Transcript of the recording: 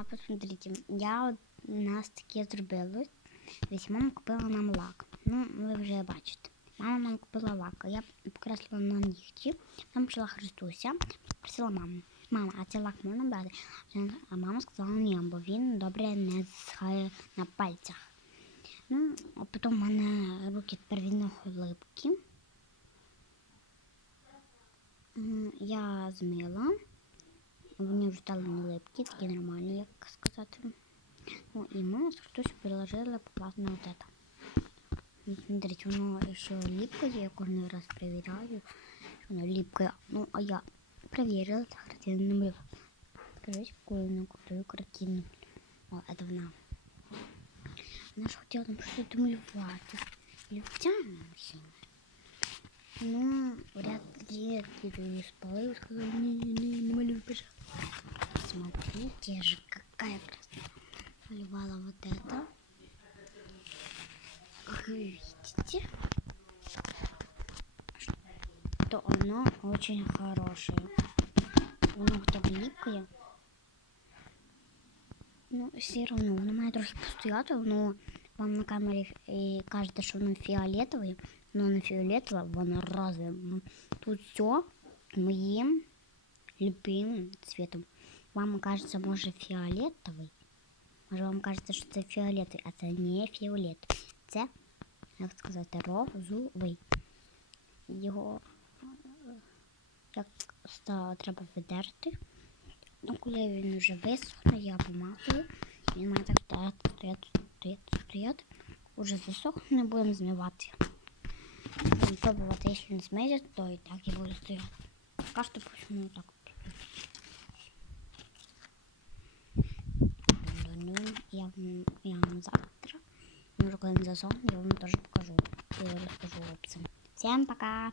А, посмотрите, я у нас таке зробила. Дивіться, мама купила нам лак. Ну, ви вже бачите. Мама нам купила лак, я покреслила на нігті. Там прийшла Христуся, просила маму. Мама, а цей лак можна брати? А мама сказала ні, бо він добре не засихає на пальцях. Ну, а потім в мене руки тепер від нього липкі. Я змила. Вони вже стали не липкі, такі нормальні, як сказати. Ну, і ми Христусю приложили покласти на вот это. Смотрите, воно ще липкає, я кожен раз перевіряю, що воно липкає. Ну, а я перевірила, це картину намалювала. Скажіть, яку вона крутую картину. О, це вона. Вона ж хотіла там домалювати. Любцями всіми. Ну, вряд ли не спала и сказала, не, не, не. Смотрите же, какая красота. Малювала вот это. Как вы видите, что оно очень хорошее. Воно хотя бы липкое. Ну, все равно, воно має трохи постояти, воно вам на камері і кажете, що воно фіолетове, воно не фіолетове, воно разове. Тут все моїм любимим цветом. Вам кажется, може фіолетовий. Може вам кажется, що це фіолетовий, а це не фіолет. Це, як сказати, розовий. Його як ста- треба видерти. Ну, коли він вже висохне, я помазую. Він має так стояти, стояти, стояти, стояти. Уже засохне, будемо змивати. Будемо пробувати, якщо не змиється, то і так і буде стояти. Що почну так. Я, вам- я вам завтра, Уже когда за сон, я вам тоже покажу. Я расскажу опцию. Всем пока!